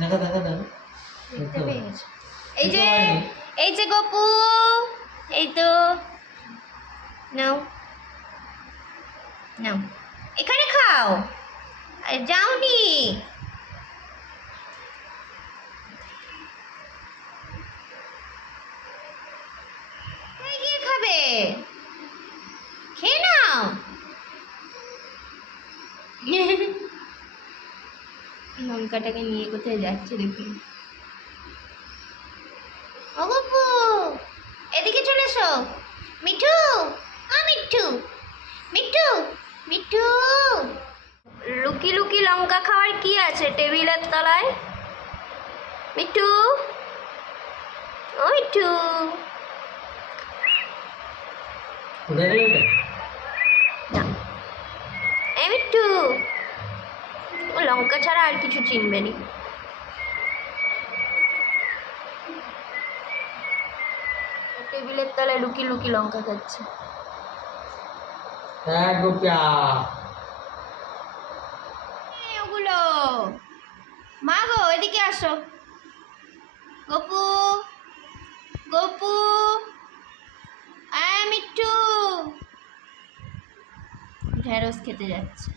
দেখা দেখা দেখা দেখতে পেয়েছো? এই যে এই যে গপু, এই তো নাও নাও, এখানে খাও। আরে যাওনি, গিয়ে খাবে, খেয়ে নাও। লঙ্কাটাকে নিয়ে কোথায় যাচ্ছে দেখুন। ও গপু, এদিকে চলে এসো। মিঠু, মিঠু, মিঠু, মিঠু। লুকি লুকি লঙ্কা খাওয়ার কি আছে টেবিলের তলায়? মিঠু, ও মিঠু, কোথায় গেল এটা? না এ মিঠু, ও লঙ্কা ছাড়া আর কিছু চিনবে নি। টেবিলের তলায় লুকি লুকি লঙ্কা খাচ্ছে। হ্যাঁ গোপিয়া ওগুলো মা গো, এদিকে আসো। গপু, গপু, মিঠু ঢেঁড়স খেতে যাচ্ছে।